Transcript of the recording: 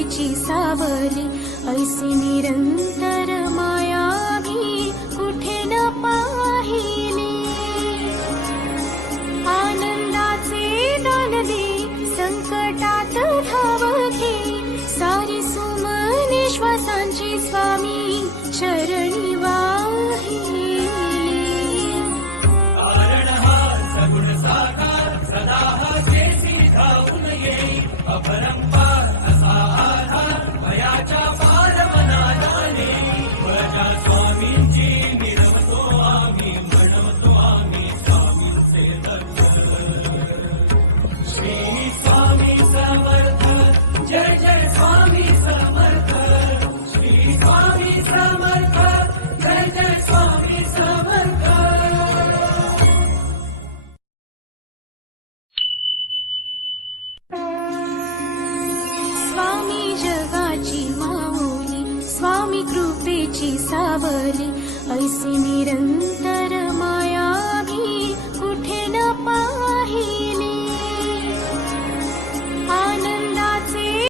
कृपेची सावली, ऐसी निरंतर माया भी कुठे न पाहिली। आनंदाचे दान दे, संकटात धाव घे, सारी सुमने श्वासांची स्वामी चरणी वाहिली। स्वामी जगाची माऊली, स्वामी कृपेची सावली, ऐसी निरंतर